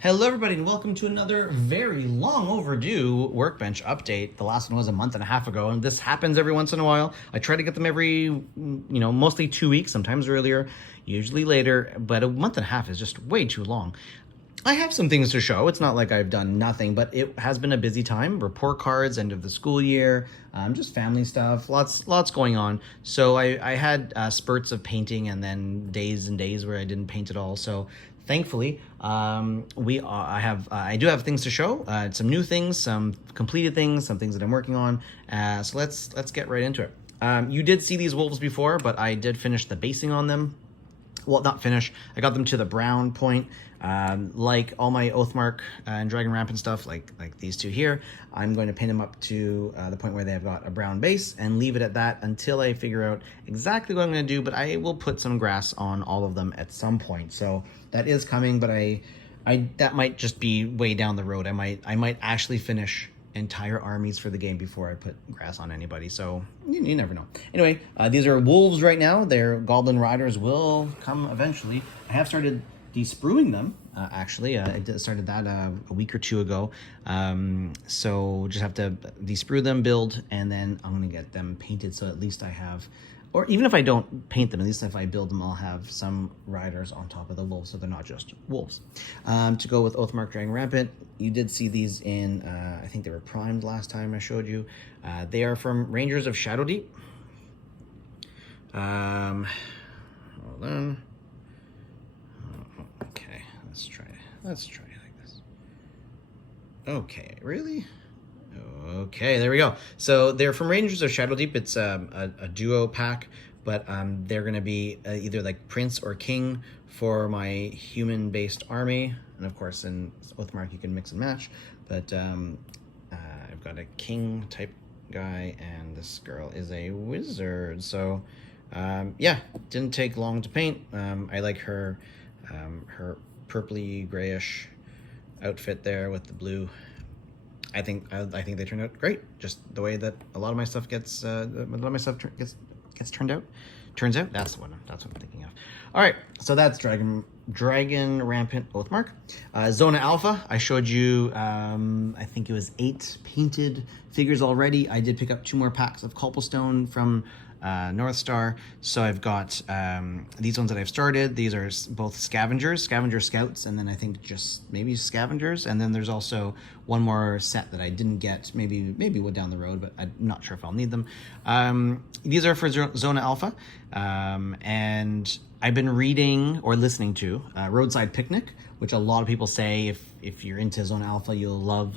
Hello everybody and welcome to another very long overdue Workbench update. The last one was a month and a half ago, and this happens every once in a while. I try to get them every, mostly 2 weeks, sometimes earlier, usually later, but a month and a half is just way too long. I have some things to show. It's not like I've done nothing, but it has been a busy time. Report cards, end of the school year, just family stuff, lots going on. So I had spurts of painting and then days and days where I didn't paint at all. So thankfully, I do have things to show. Some new things, some completed things, some things that I'm working on. So let's get right into it. You did see these wolves before, but I did finish the basing on them. Well, not finish. I got them to the brown point. Like all my Oathmark and Dragon Rampant stuff, like these two here, I'm going to paint them up to the point where they've got a brown base and leave it at that until I figure out exactly what I'm going to do. But I will put some grass on all of them at some point. So that is coming, but that might just be way down the road. I might actually finish entire armies for the game before I put grass on anybody, so you never know. Anyway, these are wolves right now. Their goblin riders will come eventually. I have started despruing them, actually. I started that a week or two ago, so just have to desprue them, build, and then I'm gonna get them painted, so at least I have, or even if I don't paint them, at least if I build them, I'll have some riders on top of the wolves, so they're not just wolves. To go with Oathmark Dragon Rampant, you did see these in, I think they were primed last time I showed you. They are from Rangers of Shadowdeep. Hold on. Okay, let's try it like this. Okay, really? Okay, there we go. So they're from Rangers of Shadowdeep. It's a duo pack, but they're going to be either like Prince or King for my human-based army. And of course, in Oathmark, you can mix and match. But I've got a King type guy, and this girl is a wizard. So yeah, didn't take long to paint. I like her purpley grayish outfit there with the blue. I think they turned out great. Just the way that a lot of my stuff gets turned out. Turns out that's what I'm thinking of. All right, so that's Dragon Rampant Oathmark. Zona Alpha, I showed you. I think it was 8 painted figures already. I did pick up 2 more packs of Copplestone from North Star. So I've got these ones that I've started. These are both scavenger scouts, and then I think just maybe scavengers. And then there's also one more set that I didn't get, maybe down the road, but I'm not sure if I'll need them. These are for Zona Alpha, and I've been reading or listening to Roadside Picnic, which a lot of people say if you're into Zona Alpha, you'll love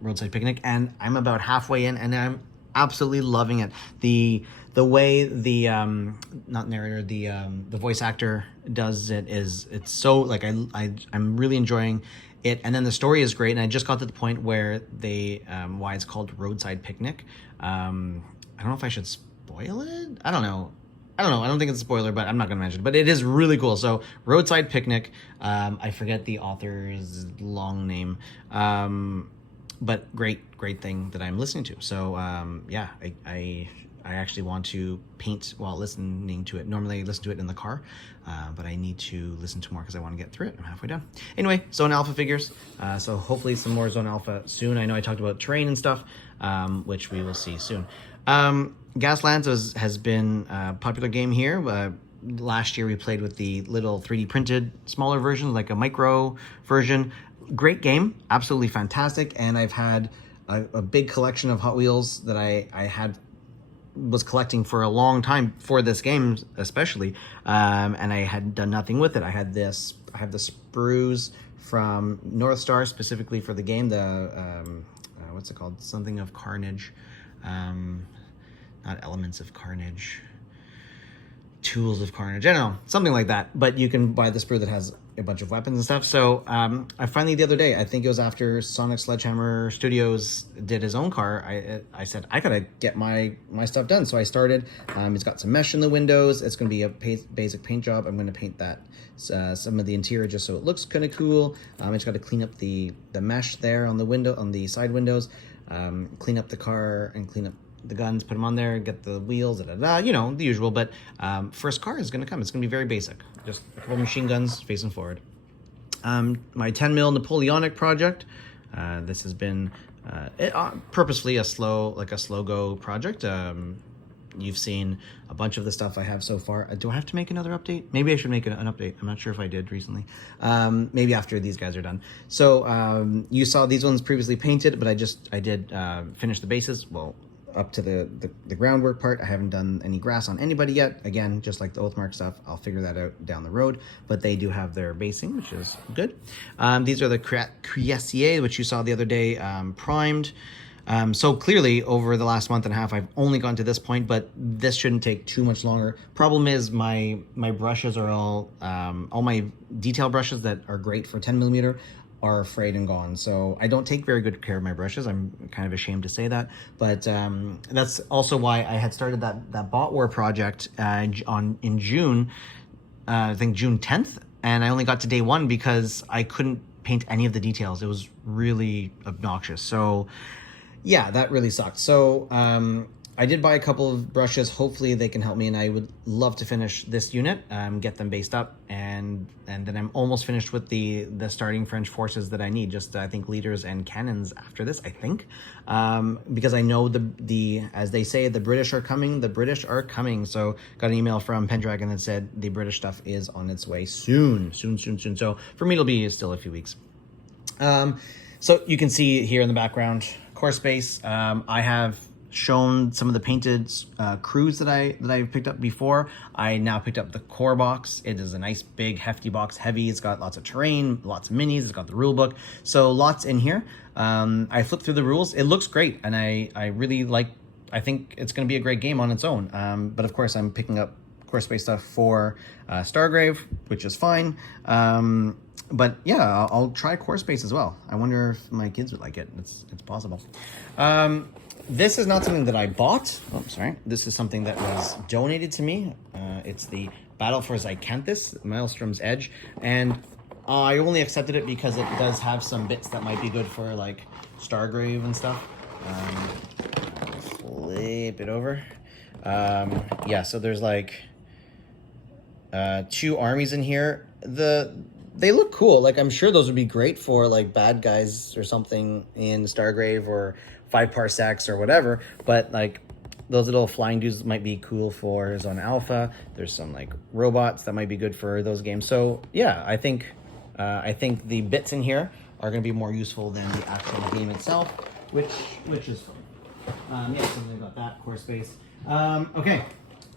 Roadside Picnic, and I'm about halfway in, and I'm absolutely loving it. The way the not narrator, the voice actor does it's so, like, I'm really enjoying it, and then the story is great, and I just got to the point where they why it's called Roadside Picnic. I don't know if I should spoil it. I don't know. I don't think it's a spoiler, but I'm not going to mention it. But it is really cool. So, Roadside Picnic. I forget the author's long name. But great thing that I'm listening to. So, yeah, I actually want to paint while listening to it. Normally I listen to it in the car, but I need to listen to more because I want to get through it. I'm halfway done. Anyway, Zone Alpha figures. So hopefully some more Zone Alpha soon. I know I talked about terrain and stuff, which we will see soon. Gaslands has been a popular game here. Last year we played with the little 3D printed smaller version, like a micro version. Great game, absolutely fantastic. And I've had a big collection of Hot Wheels that I was collecting for a long time for this game especially, and I had done nothing with it. I have the sprues from North Star specifically for the game, the what's it called, something of Carnage, not Elements of Carnage, Tools of Carnage, I don't know, something like that. But you can buy the sprue that has a bunch of weapons and stuff. So I finally, the other day, I think it was after Sonic Sledgehammer Studios did his own car, I said I gotta get my stuff done. So I started. It's got some mesh in the windows. It's going to be a basic paint job. I'm going to paint that some of the interior just so it looks kind of cool. I just got to clean up the mesh there on the window, on the side windows, clean up the car and clean up the guns, put them on there, get the wheels, you know, the usual. But first car is going to come. It's going to be very basic. Just a couple machine guns facing forward. my 10 mil Napoleonic project. This has been purposefully a slow go project. You've seen a bunch of the stuff I have so far. Do I have to make another update? Maybe I should make an update. I'm not sure if I did recently. Maybe after these guys are done. So you saw these ones previously painted, but I did finish the bases. Well, up to the groundwork part. I haven't done any grass on anybody yet. Again, just like the Oathmark stuff, I'll figure that out down the road. But they do have their basing, which is good. These are the Cuirassiers, which you saw the other day, primed. So clearly over the last month and a half, I've only gone to this point, but this shouldn't take too much longer. Problem is my brushes are all my detail brushes that are great for 10 millimeter are frayed and gone. So I don't take very good care of my brushes. I'm kind of ashamed to say that, but that's also why I had started that bot war project in June, I think June 10th. And I only got to day one because I couldn't paint any of the details. It was really obnoxious. So yeah, that really sucked. So I did buy a couple of brushes. Hopefully they can help me, and I would love to finish this unit, get them based up, and then I'm almost finished with the starting French forces that I need. Just I think leaders and cannons after this, I think, because I know the as they say, the British are coming. The British are coming. So got an email from Pendragon that said the British stuff is on its way soon. So for me, it'll be still a few weeks. So you can see here in the background, core space. I have shown some of the painted crews that I picked up before. I now picked up the core box. It is a nice big hefty box, heavy. It's got lots of terrain, lots of minis. It's got the rule book, so lots in here. I flipped through the rules. It looks great, and I really like. I think it's going to be a great game on its own. But of course, I'm picking up core space stuff for Stargrave, which is fine. But yeah, I'll try core space as well. I wonder if my kids would like it. It's possible. This is not something that I bought. Oh, sorry. This is something that was donated to me. It's the Battle for Zycanthus, Maelstrom's Edge. And I only accepted it because it does have some bits that might be good for like Stargrave and stuff. Flip it over. Yeah, so there's like 2 armies in here. They look cool. Like, I'm sure those would be great for like bad guys or something in Stargrave or 5 parsecs or whatever. But like those little flying dudes might be cool for Zone Alpha. There's some like robots that might be good for those games. So yeah, I think the bits in here are going to be more useful than the actual game itself, which is fun. Yeah, something about that core space. Okay,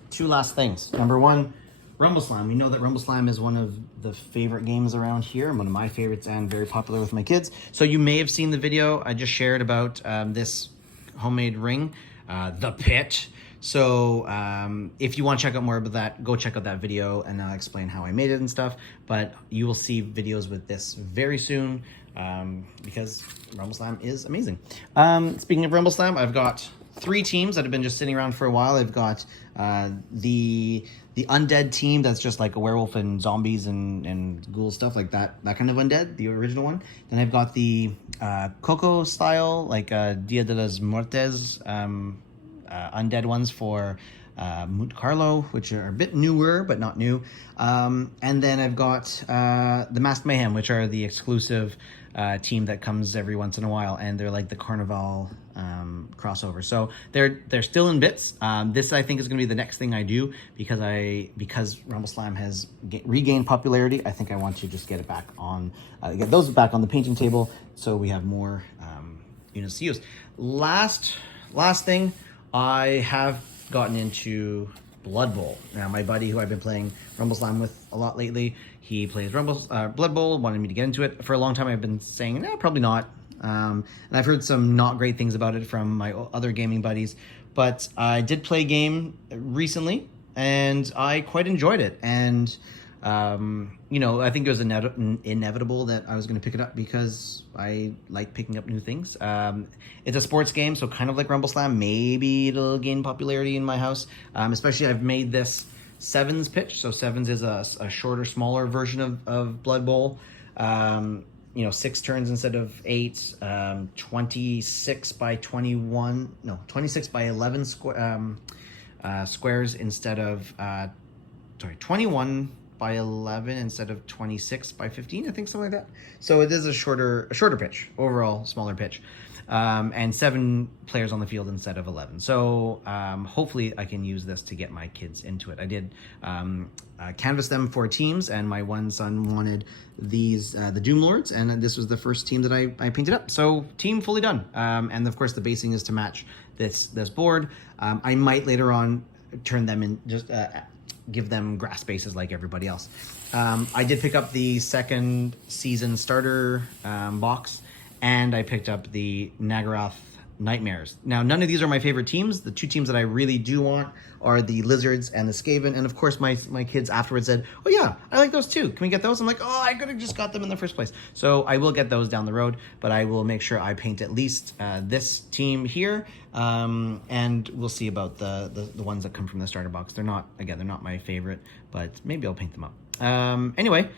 2 last things. Number 1. Rumbleslam. We know that Rumbleslam is one of the favorite games around here, one of my favorites, and very popular with my kids. So you may have seen the video I just shared about this homemade ring, the pit. So if you want to check out more about that, go check out that video and I'll explain how I made it and stuff. But you will see videos with this very soon because Rumbleslam is amazing. Speaking of Rumbleslam, I've got 3 teams that have been just sitting around for a while. I've got the undead team that's just like a werewolf and zombies and ghoul stuff like that kind of undead, the original one. Then I've got the Coco style, like Dia de los Muertes undead ones for Monte Carlo, which are a bit newer but not new. And then I've got the Masked Mayhem, which are the exclusive team that comes every once in a while, and they're like the Carnival crossover. So they're still in bits. This I think is going to be the next thing I do because Rumbleslam has regained popularity. I think I want to just get it back on, get those back on the painting table so we have more units to use. Last thing, I have gotten into Blood Bowl. Now, my buddy who I've been playing Rumbleslam with a lot lately, he plays Blood Bowl, wanted me to get into it. For a long time, I've been saying, no, probably not. And I've heard some not great things about it from my other gaming buddies. But I did play a game recently, and I quite enjoyed it. And, you know, I think it was inevitable that I was going to pick it up because I like picking up new things. It's a sports game, so kind of like Rumbleslam. Maybe it'll gain popularity in my house. Especially I've made this sevens pitch. So sevens is a shorter, smaller version of Blood Bowl. You know, 6 turns instead of 8, 26 by 21, no, 26 by 11 squares instead of, 21 by 11 instead of 26 by 15, I think, something like that. So it is a shorter pitch, overall smaller pitch. And 7 players on the field instead of 11. So hopefully I can use this to get my kids into it. I did canvas them for teams, and my one son wanted these, the Doom Lords, and this was the first team that I painted up. So team fully done. And of course the basing is to match this board. I might later on turn them in, just give them grass bases like everybody else. I did pick up the second season starter box, and I picked up the Nagaroth Nightmares. Now, none of these are my favorite teams. The 2 teams that I really do want are the Lizards and the Skaven. And of course, my kids afterwards said, oh yeah, I like those too. Can we get those? I'm like, oh, I could have just got them in the first place. So I will get those down the road, but I will make sure I paint at least this team here. And we'll see about the ones that come from the starter box. They're not my favorite, but maybe I'll paint them up. Anyway,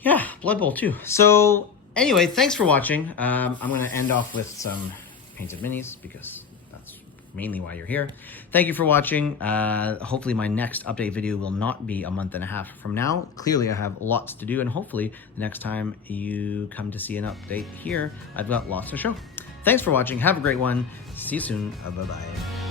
yeah, Blood Bowl too. So anyway, thanks for watching. I'm going to end off with some painted minis because that's mainly why you're here. Thank you for watching. Hopefully my next update video will not be a month and a half from now. Clearly I have lots to do, and hopefully the next time you come to see an update here, I've got lots to show. Thanks for watching. Have a great one. See you soon. Bye-bye.